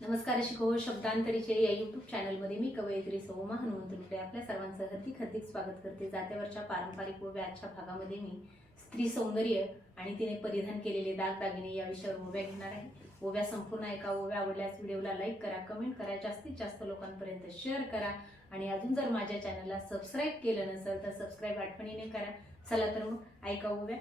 नमस्कार शिको शब्दांतरीचे या युट्यूब चॅनलमध्ये मी कवयित्री सोमा हनुमंत लुटे. आपल्या सर्वांचं हार्दिक हार्दिक स्वागत करते. जात्यावरच्या पारंपरिक ओव्या आजच्या भागामध्ये मी स्त्री सौंदर्य आणि तिने परिधान केलेले दागदागिने या विषयावर ओव्या घेणार आहे. ओव्या संपूर्ण ऐका ओव्या आवडल्यास व्हिडिओला लाईक करा कमेंट करा जास्तीत जास्त लोकांपर्यंत शेअर करा आणि अजून जर माझ्या चॅनलला सबस्क्राईब केलं नसेल तर सबस्क्राईब आठवणीने करा. चला तर मग ऐका ओव्या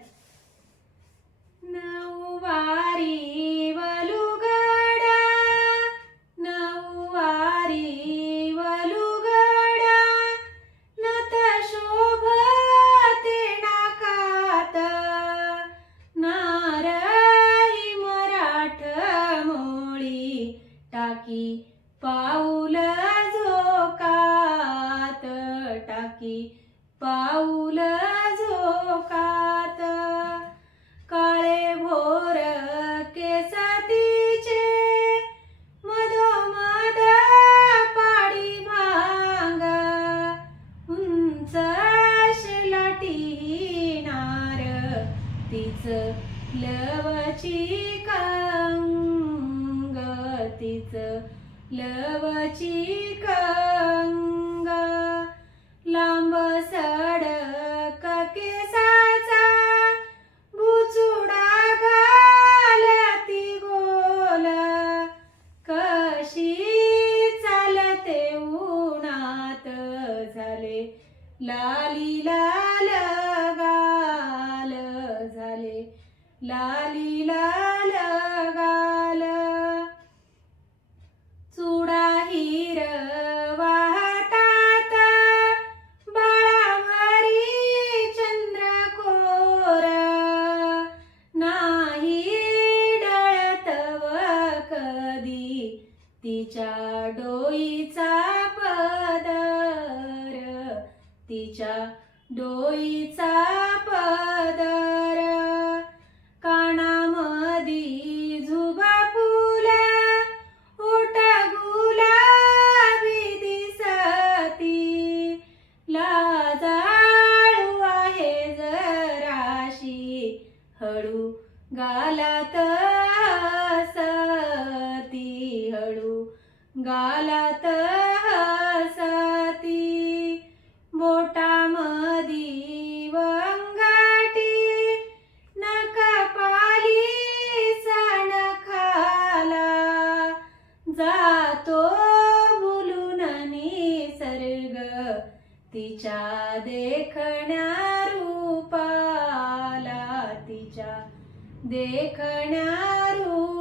टाकी. पाऊल झोकात टाकी. पाऊल झोकात. काळे भोर केसातीचे मधोमध पाडी भांग उंच शिलाटी नार तिच लवची कंग तिच लवची कंगा लांब सडक केसाचा बुचुडा घालती गोल कशी चालते उन्हात झाले लाली लाल गाल झाले लाली डोईचा पदर तिच्या डोईचा पदर. गालात हसती बोटामधी वंगाटी नकपाली सण खाला. जातो बोलून निसर्ग तिच्या देखण्या रूपाला तिच्या देखण्या रूप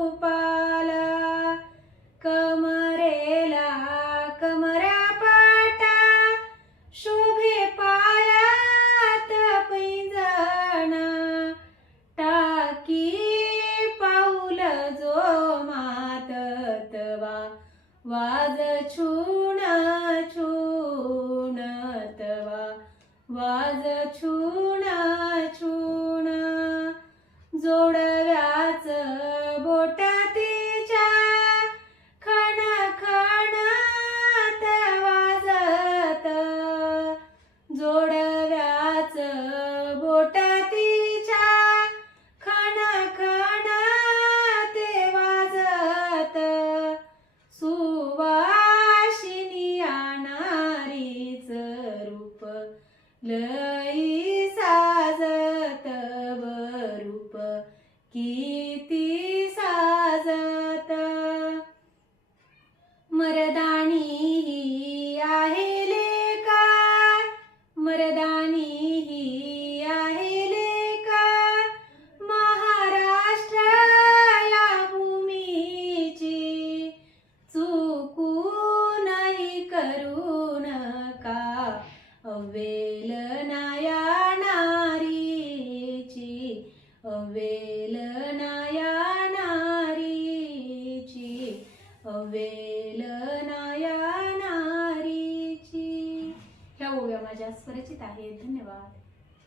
वाज छुणा छुणा जोडव्याच बोट तिच्या खण खणात वाजत जोडव्याच बोटा किती साजत. मरदानी ही आहे लेका मरदानी ही आहे लेका महाराष्ट्र या भूमीची चुकूनही करू नका. अवेलना वेलनाया नारीची ह्या ओव्या माझ्या स्वरचित आहेत. धन्यवाद.